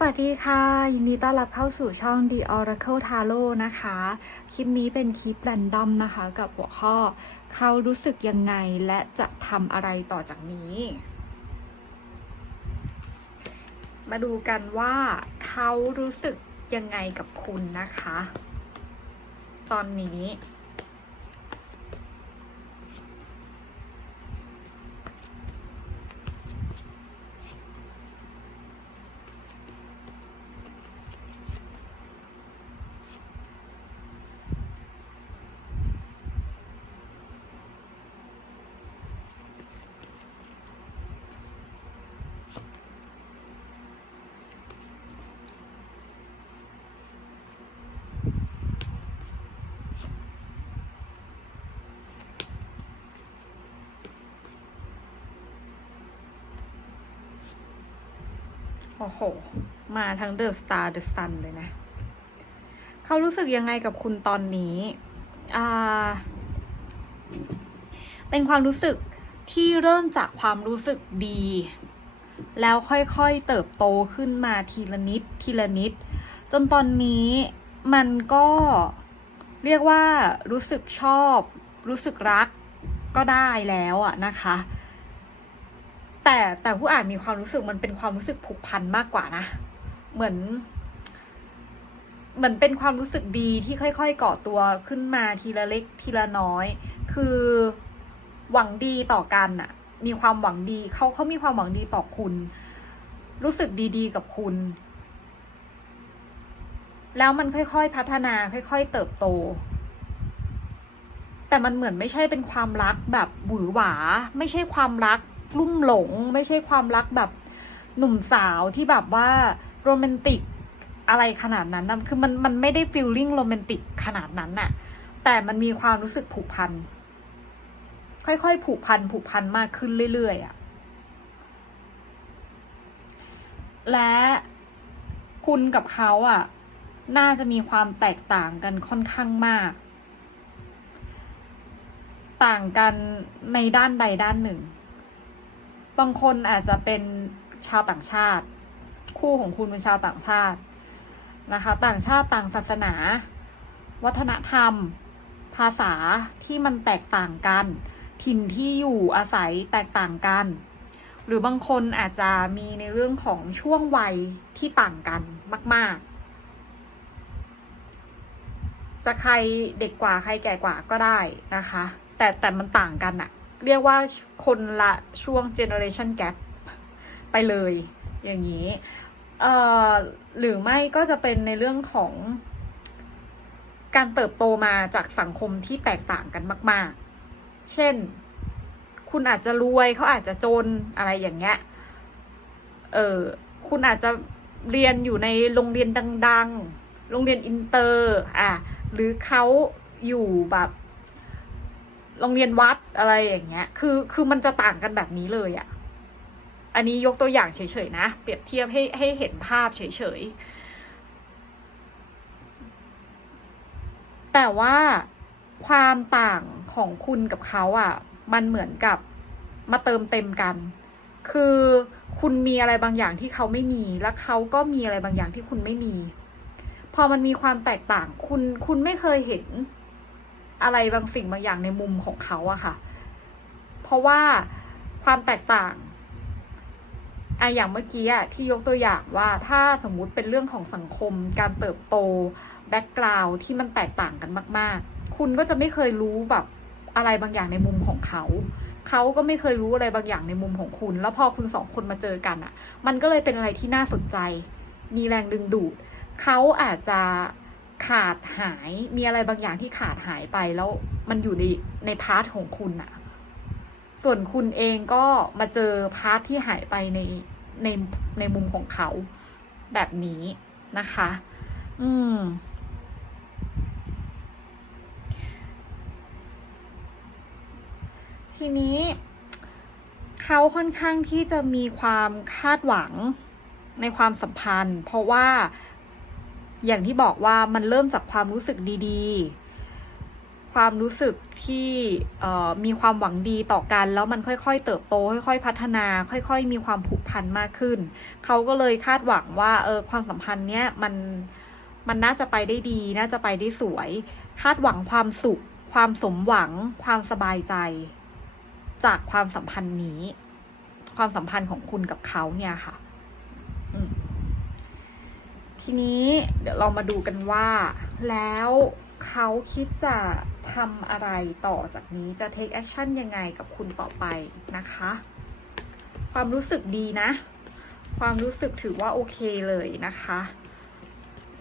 สวัสดีค่ะ ยินดีต้อนรับเข้าสู่ช่อง The Oracle Tarot นะคะ คลิปนี้เป็นคลิปแรนดอมนะคะ กับหัวข้อเขารู้สึกยังไงและจะทำอะไรต่อจากนี้ มาดูกันว่าเขารู้สึกยังไงกับคุณนะคะ ตอนนี้ โอ้โห มาทั้งเดอะสตาร์เดอะซันเลยนะ เขารู้สึกยังไงกับคุณตอนนี้ อ่า เป็นความรู้สึกที่เริ่มจากความรู้สึกดี แล้วค่อยๆเติบโตขึ้นมาทีละนิดทีละนิด จนตอนนี้มันก็เรียกว่ารู้สึกชอบ รู้สึกรักก็ได้แล้วอะนะคะ แต่แต่ผู้อ่านมีความรู้สึกมันเป็นความรู้สึกผูกพันมากกว่านะ เหมือน เหมือนเป็นความรู้สึกดีที่ค่อยๆก่อตัวขึ้นมาทีละเล็กทีละน้อย คือหวังดีต่อกันอะมีความหวังดีเขาเขามีความหวังดีต่อคุณ รู้สึกดีๆกับคุณ แล้วมันค่อยๆพัฒนาค่อย ๆ เติบโต แต่มันเหมือนไม่ใช่เป็นความรักแบบหวือหวา ไม่ใช่ความรัก ลุ่มหลง ไม่ใช่ความรักแบบหนุ่มสาวที่แบบว่าโรแมนติกอะไรขนาดนั้นนะคือมันมันไม่ได้ฟีลลิ่งโรแมนติกขนาดนั้นน่ะ แต่มันมีความรู้สึกผูกพัน ค่อยๆ ผูกพัน ผูกพันมากขึ้นเรื่อยๆอะและคุณกับเขาอะ น่าจะมีความแตกต่างกันค่อนข้างมาก ต่างกันในด้านใดด้านหนึ่ง บางคนอาจจะเป็นชาวต่างชาติ คู่ของคุณเป็นชาวต่างชาตินะคะ ต่างชาติต่างศาสนา วัฒนธรรม ภาษาที่มันแตกต่างกัน ถิ่นที่อยู่อาศัยแตกต่างกัน หรือบางคนอาจจะมีในเรื่องของช่วงวัยที่ต่างกันมาก ๆ จะใครเด็กกว่าใครแก่กว่าก็ได้นะคะ แต่แต่มันต่างกันอะ เรียกว่าคนละช่วง generation gap ไปเลยอย่างนี้เอ่อหรือไม่ก็จะเป็นในเรื่องของการเติบโตมาจากสังคมที่แตกต่างกันมาก ๆ เช่น คุณอาจจะรวยเขาอาจจะจนอะไรอย่างเงี้ย เออคุณอาจจะเรียนอยู่ในโรงเรียนดัง ๆ โรงเรียนอินเตอร์ อะ หรือเขาอยู่แบบ โรงเรียนวัดอะไรอย่างเงี้ย คือคือมันจะต่างกันแบบนี้เลยอะ่ะ อันนี้ยกตัวอย่างเฉยๆนะ เปรียบเทียบให้ให้เห็นภาพเฉยๆ แต่ว่าความต่างของคุณกับเขาอะ่ะ มันเหมือนกับมาเติมเต็มกัน คือคุณมีอะไรบางอย่างที่เขาไม่มี และเขาก็มีอะไรบางอย่างที่คุณไม่มี พอมันมีความแตกต่าง คุณคุณไม่เคยเห็น อะไรบางสิ่งบางอย่างในมุมของเขาอะค่ะ เพราะว่าความแตกต่างอะอย่างเมื่อกี้อะที่ยกตัวอย่างว่าถ้าสมมุติเป็นเรื่องของสังคม การเติบโตแบ็กกราวที่มันแตกต่างกันมาก ๆ คุณก็จะไม่เคยรู้แบบอะไรบางอย่างในมุมของเขา เขาก็ไม่เคยรู้อะไรบางอย่างในมุมของคุณ แล้วพอคุณสองคนมาเจอกันอะมันก็เลยเป็นอะไรที่น่าสนใจ มีแรงดึงดูด เขาอาจจะ ขาดหายมีอะไรบางอย่างที่ขาดหายไปแล้วมันอยู่ในในพาร์ทของคุณอะส่วนคุณเองก็มาเจอพาร์ทที่หายไปในในในมุมของเขาแบบนี้นะคะ อืม ทีนี้ เขาค่อนข้างที่จะมีความคาดหวังในความสัมพันธ์ เพราะว่า อย่างที่บอกว่ามันเริ่มจากความรู้สึกดีๆ ความรู้สึกที่มีความหวังดีต่อกัน แล้วมันค่อยๆ เติบโต ค่อยๆ พัฒนา ค่อยๆ มีความผูกพันมากขึ้น เขาก็เลยคาดหวังว่าเออความสัมพันธ์เนี้ยมันมันน่าจะไปได้ดี น่าจะไปได้สวย คาดหวังความสุข ความสมหวัง ความสบายใจ จากความสัมพันธ์นี้ ความสัมพันธ์ของคุณกับเขาเนี่ยค่ะ ทีนี้เดี๋ยวเรามาดูกันว่า แล้วเขาคิดจะทำอะไรต่อจากนี้จะ take action ยังไงกับคุณต่อไปนะคะ ความรู้สึกดีนะ ความรู้สึกถือว่าโอเคเลยนะคะ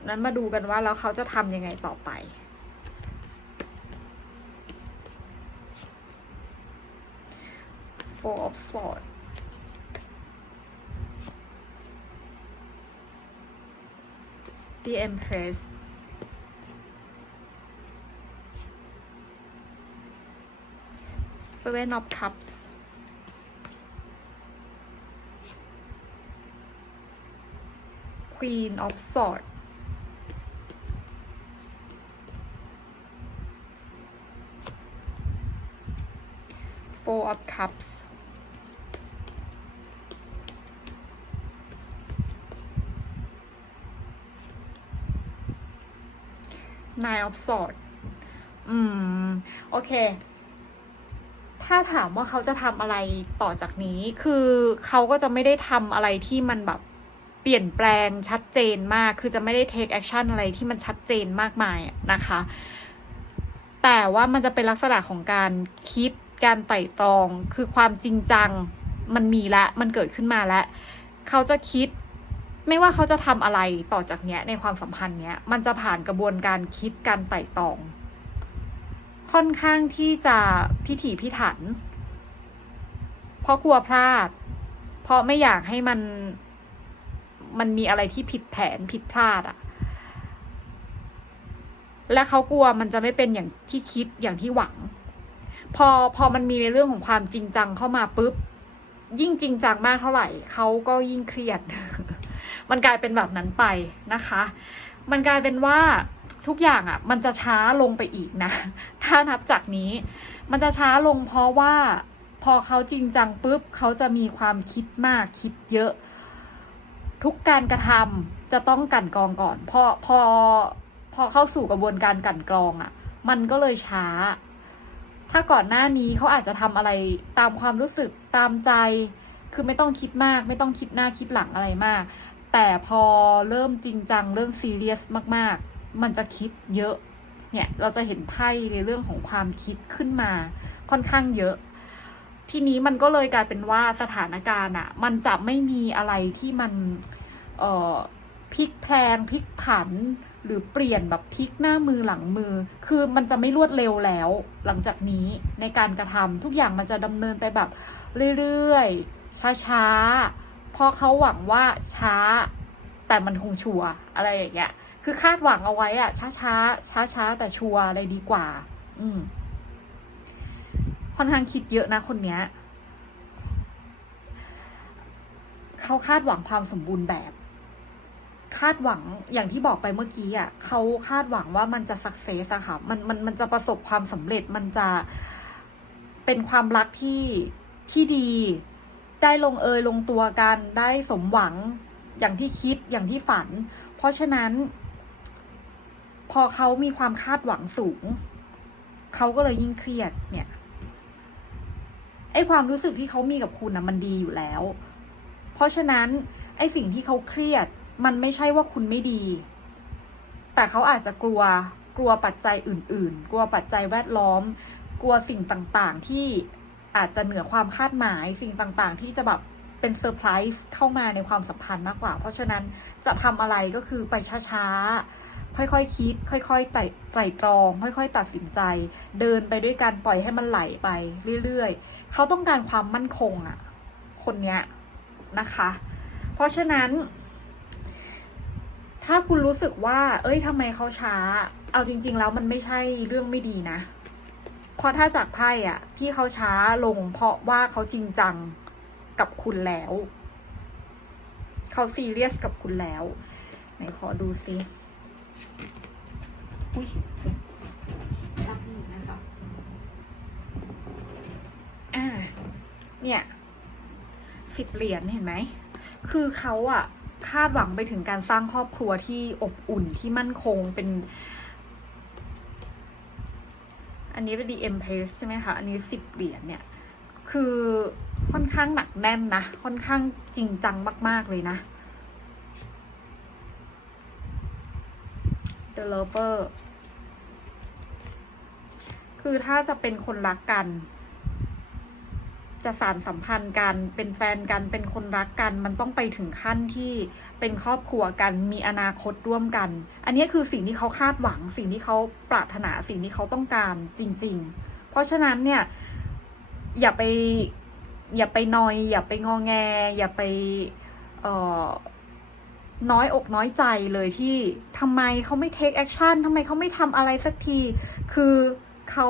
นั้นมาดูกันว่าแล้วเขาจะทำยังไงต่อไป Four of Swords The Empress. Seven of Cups. Queen of Swords. Four of Cups Nine of Swords อืม โอเค ถ้าถามว่าเขาจะทำอะไรต่อจากนี้ คือเขาก็จะไม่ได้ทำอะไรที่มันแบบเปลี่ยนแปลงชัดเจนมาก คือจะไม่ได้ take action อะไรที่มันชัดเจนมากมายนะคะ แต่ว่ามันจะเป็นลักษณะของการคิด การไต่ตรอง คือความจริงจัง มันมีแล้วมันเกิดขึ้นมาแล้ว เขาจะคิด ไม่ว่าเขาจะทำอะไรต่อจากเนี้ยในความสัมพันธ์เนี้ยมันจะผ่านกระบวนการคิดการไต่ตอง ค่อนข้างที่จะพิถีพิถัน เพราะกลัวพลาด เพราะไม่อยากให้มันมันมีอะไรที่ผิดแผนผิดพลาดอะและเขากลัวมันจะไม่เป็นอย่างที่คิดอย่างที่หวัง พอพอมันมีในเรื่องของความจริงจังเข้ามาปุ๊บ ยิ่งจริงจังมากเท่าไหร่ เขาก็ยิ่งเครียด มันกลายเป็นแบบนั้นไปนะคะ มันกลายเป็นว่าทุกอย่างอะ่ะ มันจะช้าลงไปอีกนะ ถ้านับจากนี้ มันจะช้าลงเพราะว่าพอเขาจริงจังปุ๊บเขาจะมีความคิดมากคิดเยอะ ทุกการกระทำจะต้องกันกรองก่อน พอพอพอเข้าสู่กระบวนการกันกรองอะ่ะ มันก็เลยช้า ถ้าก่อนหน้านี้เขาอาจจะทำอะไรตามความรู้สึกตามใจ คือไม่ต้องคิดมาก ไม่ต้องคิดหน้าคิดหลังอะไรมาก แต่พอเริ่มจริงจังเรื่องซีเรียสมากๆ มันจะคิดเยอะ เนี่ยเราจะเห็นไพ่ในเรื่องของความคิดขึ้นมาค่อนข้างเยอะ ทีนี้มันก็เลยกลายเป็นว่าสถานการณ์อะมันจะไม่มีอะไรที่มันเอ่อพลิกแพลงพลิกผัน หรือเปลี่ยนแบบพลิกหน้ามือหลังมือ คือมันจะไม่รวดเร็วแล้ว หลังจากนี้ในการกระทำทุกอย่างมันจะดำเนินไปแบบเรื่อยๆช้าๆ เพราะเขาหวังว่าช้า แต่มันคงชัวอะไรอย่างเงี้ย คือคาดหวังเอาไว้อะช้าช้าช้าช้าแต่ชัวอะไรดีกว่า อืมค่อนข้างคิดเยอะนะคนเนี้ยเขาคาดหวังความสมบูรณ์แบบ คาดหวังอย่างที่บอกไปเมื่อกี้อะเขาคาดหวังว่ามันจะสักเซสอะค่ะมันมันมันจะประสบความสำเร็จมันจะเป็นความรักที่ที่ดี ได้ลงเอยลงตัวกันได้สมหวังอย่างที่คิดอย่างที่ฝัน เพราะฉะนั้น พอเขามีความคาดหวังสูง เขาก็เลยยิ่งเครียดเนี่ยไอความรู้สึกที่เขามีกับคุณนะมันดีอยู่แล้ว เพราะฉะนั้นไอสิ่งที่เขาเครียด มันไม่ใช่ว่าคุณไม่ดี แต่เขาอาจจะกลัวกลัวปัจจัยอื่น ๆ กลัวปัจจัยแวดล้อม กลัวสิ่งต่างๆ ที่ อาจจะเหนือความคาดหมายสิ่งต่างๆ ที่จะแบบเป็นเซอร์ไพรส์เข้ามาในความสัมพันธ์มากกว่า เพราะฉะนั้นจะทำอะไรก็คือไปช้าๆ ค่อยๆคคิด ค่อยๆไต่ไตร่ตรอง ค่อยๆ ตัดสินใจ เดินไปด้วยกันปล่อยให้มันไหลไปเรื่อยๆ เขาต้องการความมั่นคงอะคนเนี้ยนะคะ เพราะฉะนั้น ถ้าคุณรู้สึกว่า เอ้ยทำไมเขาช้า เอาจริง ๆ แล้วมันไม่ใช่เรื่องไม่ดีนะ พราะถ้าจากไพ่อะที่เขาช้าลง เพราะว่าเขาจริงจังกับคุณแล้ว เขาซีเรียสกับคุณแล้ว ไหนขอดูซิอุ้ยเนี่ยสิบเหรียญเห็นไหม คือเขาอะคาดหวังไปถึงการสร้างครอบครัวที่อบอุ่นที่มั่นคงเป็น อันนี้เป็น DM Pace ใช่ไหมคะ อันนี้สิบเหรียญเนี่ย คือค่อนข้างหนักแน่นนะ ค่อนข้างจริงจังมาก ๆ เลยนะ developer คือถ้าจะเป็นคนรักกัน จะสารสัมพันธ์กัน เป็นแฟนกัน เป็นคนรักกัน มันต้องไปถึงขั้นที่เป็นครอบครัวกัน มีอนาคตร่วมกัน อันนี้คือสิ่งที่เขาคาดหวัง สิ่งที่เขาปรารถนา สิ่งที่เขาต้องการจริง ๆ เพราะฉะนั้นเนี่ย อย่าไป อย่าไปนอย อย่าไปงอแง อย่าไปน้อยอกน้อยใจเลยที่ทำไมเขาไม่เทคแอคชั่นทำไมเขาไม่ทำอะไรสักที คือเขา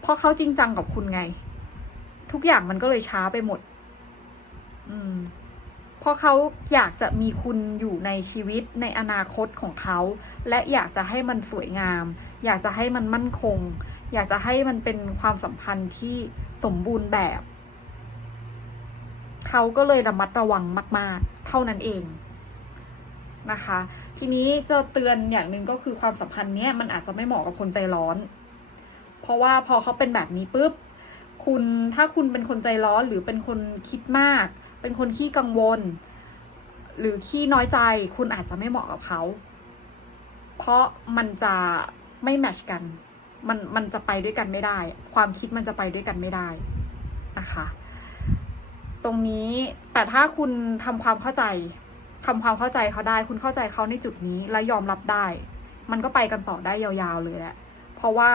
เพราะเขาจริงจังกับคุณไง ทุกอย่างมันก็เลยช้าไปหมด อืมเพราะเขาอยากจะมีคุณอยู่ในชีวิตในอนาคตของเขา และอยากจะให้มันสวยงาม อยากจะให้มันมั่นคง อยากจะให้มันเป็นความสัมพันธ์ที่สมบูรณ์แบบ เขาก็เลยระมัดระวังมาก ๆ เท่านั้นเองนะคะ ทีนี้จะเตือนอย่างหนึ่งก็คือความสัมพันธ์เนี้ยมันอาจจะไม่เหมาะกับคนใจร้อน เพราะว่าพอเขาเป็นแบบนี้ปุ๊บ คุณ ถ้าคุณเป็นคนใจร้อนหรือเป็นคนคิดมาก เป็นคนขี้กังวล หรือขี้น้อยใจ คุณอาจจะไม่เหมาะกับเขา เพราะมันจะไม่แมชกัน มันมันจะไปด้วยกันไม่ได้ ความคิดมันจะไปด้วยกันไม่ได้นะคะ ตรงนี้แต่ถ้าคุณทำความเข้าใจทำความเข้าใจเขาได้ คุณเข้าใจเขาในจุดนี้และยอมรับได้ มันก็ไปกันต่อได้ยาวๆเลยแหละเพราะว่า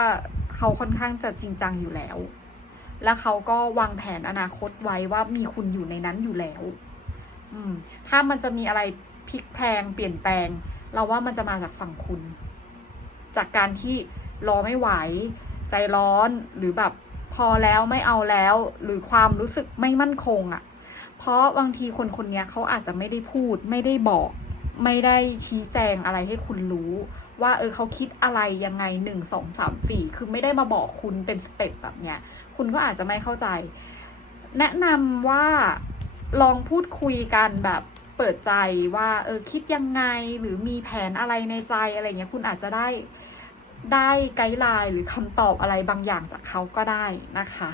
เขาค่อนข้างจะจริงจังอยู่แล้ว และเขาก็วางแผนอนาคตไว้ว่ามีคุณอยู่ในนั้นอยู่แล้ว อืม ถ้ามันจะมีอะไรพลิกแพลงเปลี่ยนแปลง เราว่ามันจะมาจากฝั่งคุณ จากการที่รอไม่ไหว ใจร้อนหรือแบบพอแล้วไม่เอาแล้ว หรือความรู้สึกไม่มั่นคงอะ่ะ เพราะบางทีคนคนนี้เขาอาจจะไม่ได้พูด ไม่ได้บอก ไม่ได้ชี้แจงอะไรให้คุณรู้ ว่าเออเขาคิดอะไรยังไงหนึ่งสองสามสี่คือไม่ได้มาบอกคุณเป็นสเต็ปแบบเนี้ย คุณก็อาจจะไม่เข้าใจ แนะนำว่าลองพูดคุยกันแบบเปิดใจว่าเออคิดยังไงหรือมีแผนอะไรในใจอะไรเงี้ยคุณอาจจะได้ได้ไกด์ไลน์หรือคำตอบอะไรบางอย่างจากเขาก็ได้นะคะ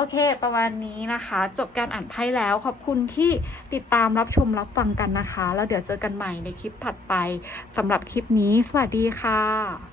โอเค ประมาณนี้นะคะ จบการอ่านไพ่แล้วขอบคุณที่ติดตามรับชมรับฟังกันนะคะ แล้วเดี๋ยวเจอกันใหม่ในคลิปถัดไปสำหรับคลิปนี้ สวัสดีค่ะ